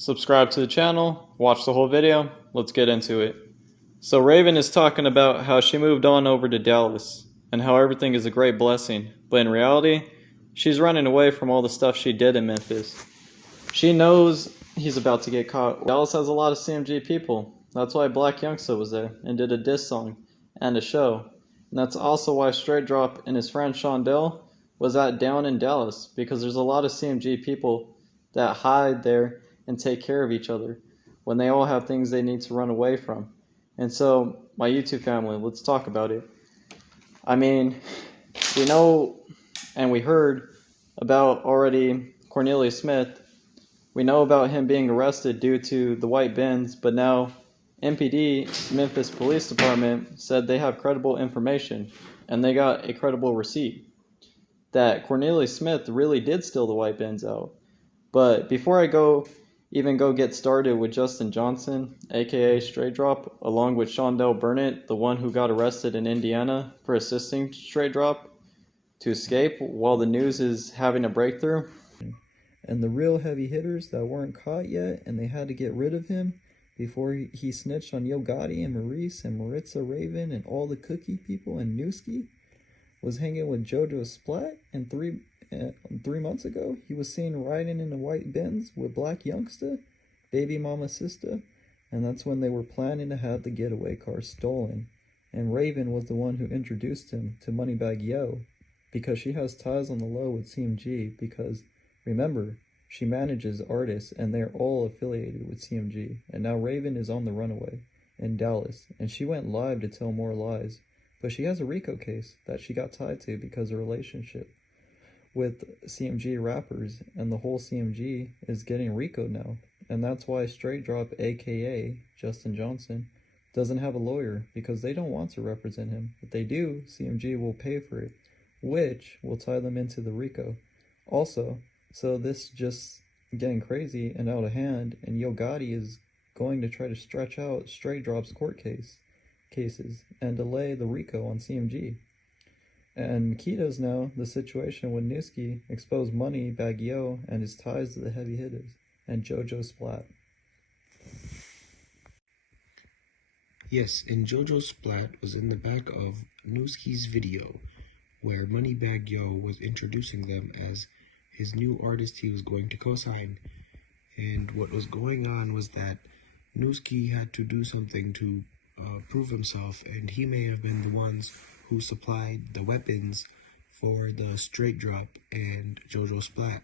subscribe to the channel, watch the whole video. Let's get into it. So Raven is talking about how she moved on over to Dallas and how everything is a great blessing, but in reality, she's running away from all the stuff she did in Memphis. She knows he's about to get caught. Dallas has a lot of CMG people. That's why Black Youngsta was there and did a diss song and a show. And that's also why Straight Drop and his friend Shondell was down in Dallas, because there's a lot of CMG people that hide there and take care of each other when they all have things they need to run away from. And so, my YouTube family, let's talk about it. I mean, we know and we heard about already Cornelius Smith. We know about him being arrested due to the white bins, but now MPD, Memphis Police Department, said they have credible information and they got a credible receipt that Cornelius Smith really did steal the white bins out. But before I go get started with Justin Johnson, aka Straight Drop, along with Shondell Burnett, the one who got arrested in Indiana for assisting Straight Drop to escape while the news is having a breakthrough. And the real heavy hitters that weren't caught yet, and they had to get rid of him before he snitched on Yo Gotti and Maurice and Maritza Raven and all the Cookie people and Newski, was hanging with JoJo Splat, and 3 months ago, he was seen riding in a white Benz with Black Youngsta, Baby Mama Sista, and that's when they were planning to have the getaway car stolen. And Raven was the one who introduced him to Moneybagyo, because she has ties on the low with CMG, because, remember, she manages artists, and they're all affiliated with CMG, and now Raven is on the runaway in Dallas, and she went live to tell more lies, but she has a RICO case that she got tied to because of her relationship with CMG rappers, and the whole CMG is getting RICO now, and that's why Straight Drop, aka Justin Johnson, doesn't have a lawyer, because they don't want to represent him. If they do, CMG will pay for it, which will tie them into the RICO. Also, so this just getting crazy and out of hand, and Yo Gotti is going to try to stretch out Straight Drop's court cases and delay the RICO on CMG. And Makedas now, the situation when Newski exposed Moneybagg and his ties to the heavy hitters, and JoJo Splat. Yes, and JoJo Splat was in the back of Newski's video, where Moneybagyo was introducing them as his new artist he was going to co-sign. And what was going on was that Newski had to do something to prove himself, and he may have been the ones who supplied the weapons for the Straight Drop and JoJo Splat.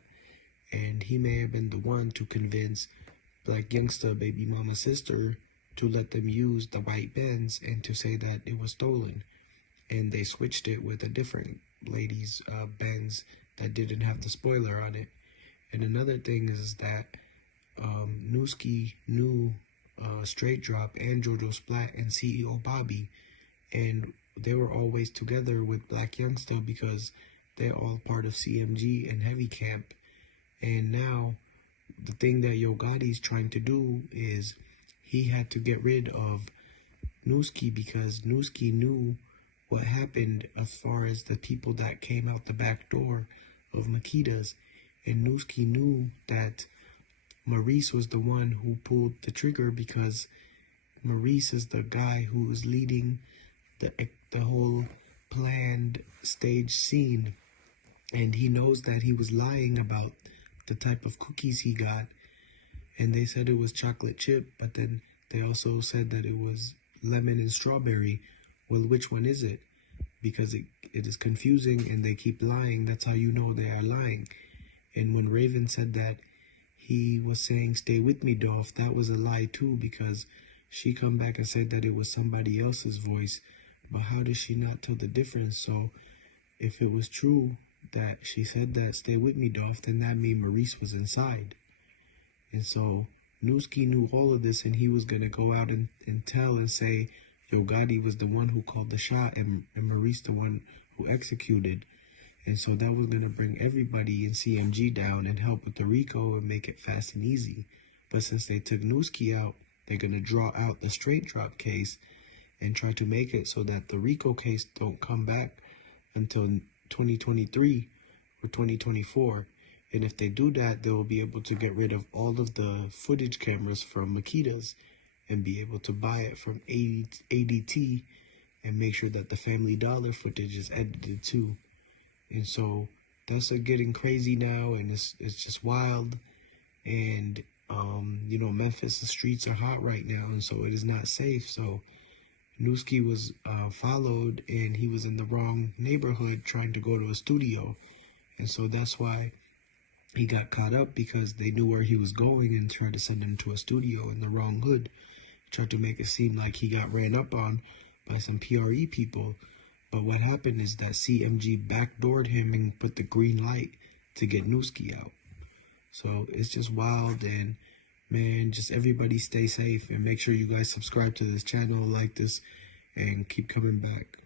And he may have been the one to convince Black Youngsta, Baby Mama Sister, to let them use the white Benz and to say that it was stolen. And they switched it with a different lady's Benz that didn't have the spoiler on it. And another thing is that Newski knew Straight Drop and JoJo Splat and CEO Bobby, and they were always together with Black Youngsta because they're all part of CMG and Heavy Camp. And now the thing that Yo Gotti's trying to do is he had to get rid of Newski, because Newski knew what happened as far as the people that came out the back door of Makedas, and Newski knew that Maurice was the one who pulled the trigger, because Maurice is the guy who is leading the whole planned stage scene, and he knows that he was lying about the type of cookies he got, and they said it was chocolate chip, but then they also said that it was lemon and strawberry. Well, which one is it? Because it is confusing and they keep lying. That's how you know they are lying. And when Raven said that he was saying, "Stay with me, Dolph," that was a lie too, because she come back and said that it was somebody else's voice. But how does she not tell the difference? So if it was true that she said that, "Stay with me, Dolph," then that means Maurice was inside. And so Newski knew all of this, and he was going to go out and tell and say Yo Gotti was the one who called the shot, and Maurice the one who executed. And so that was going to bring everybody in CMG down and help with the RICO and make it fast and easy. But since they took Newski out, they're going to draw out the Straight Drop case and try to make it so that the RICO case don't come back until 2023 or 2024. And if they do that, they will be able to get rid of all of the footage cameras from Makedas and be able to buy it from ADT and make sure that the Family Dollar footage is edited too. And so that's getting crazy now, and it's just wild. And you know, Memphis, the streets are hot right now, and so it is not safe. So Newski was followed, and he was in the wrong neighborhood trying to go to a studio, and so that's why he got caught up, because they knew where he was going and tried to send him to a studio in the wrong hood. Tried to make it seem like he got ran up on by some PRE people. But what happened is that CMG backdoored him and put the green light to get Newski out. So it's just wild, and man, just everybody stay safe and make sure you guys subscribe to this channel, like this, and keep coming back.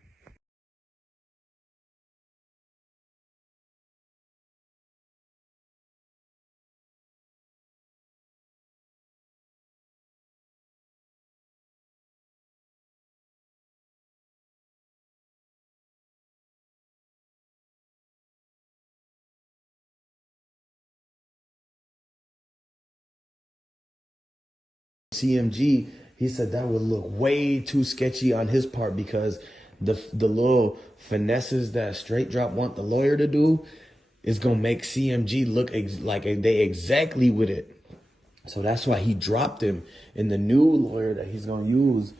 CMG, he said that would look way too sketchy on his part, because the little finesses that Straight Drop want the lawyer to do is gonna make CMG look like they exactly with it. So that's why he dropped him. And the new lawyer that he's gonna use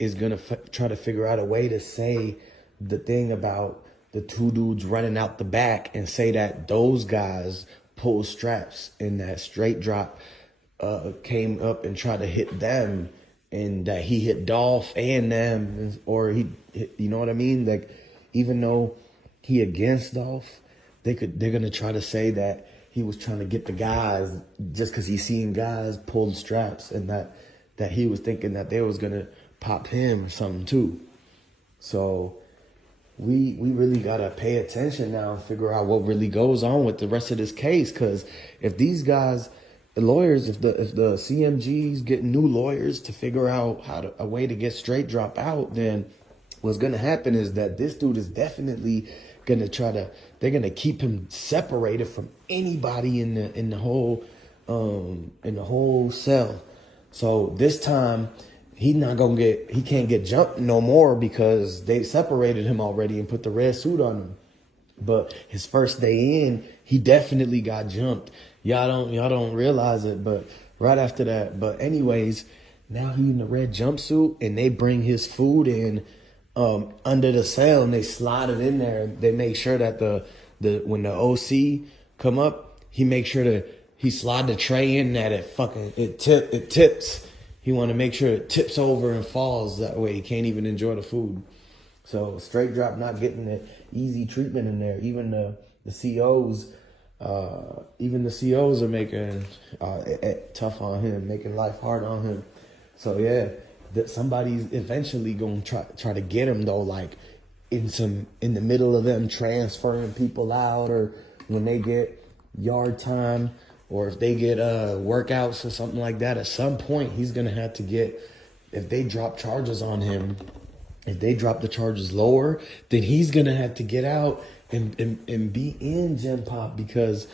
is gonna try to figure out a way to say the thing about the two dudes running out the back, and say that those guys pulled straps and that Straight Drop came up and tried to hit them, and that he hit Dolph and them, or he, you know what I mean? Like, even though he against Dolph, they're gonna try to say that he was trying to get the guys just because he's seeing guys pull the straps, and that he was thinking that they was gonna pop him or something too. So we really gotta pay attention now and figure out what really goes on with the rest of this case, because if these guys, the lawyers, if the CMG's getting new lawyers to figure out a way to get Straight Drop out, then what's gonna happen is that this dude is definitely gonna they're gonna keep him separated from anybody in the whole cell. So this time he can't get jumped no more, because they separated him already and put the red suit on him. But his first day in, he definitely got jumped. Y'all don't realize it, but right after that. But anyways, now he in the red jumpsuit, and they bring his food in under the cell, and they slide it in there. They make sure that when the OC come up, he slide the tray in that it tips. He want to make sure it tips over and falls, that way he can't even enjoy the food. So Straight Drop not getting the easy treatment in there. Even the COs. Even the COs are making it tough on him, making life hard on him. So yeah, that somebody's eventually gonna try to get him though, like in the middle of them transferring people out, or when they get yard time, or if they get workouts or something like that. At some point, he's gonna have to get, if they drop charges on him, if they drop the charges lower, then he's gonna have to get out and be in Gen Pop, because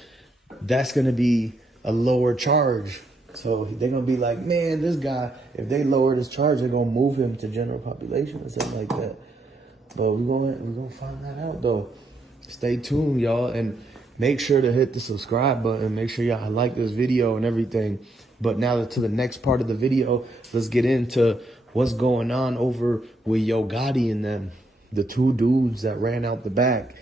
that's going to be a lower charge. So they're going to be like, man, this guy, if they lower this charge, they're going to move him to general population or something like that. But we're going to find that out, though. Stay tuned, y'all, and make sure to hit the subscribe button. Make sure y'all like this video and everything. But now to the next part of the video, let's get into what's going on over with Yo Gotti and them, the two dudes that ran out the back.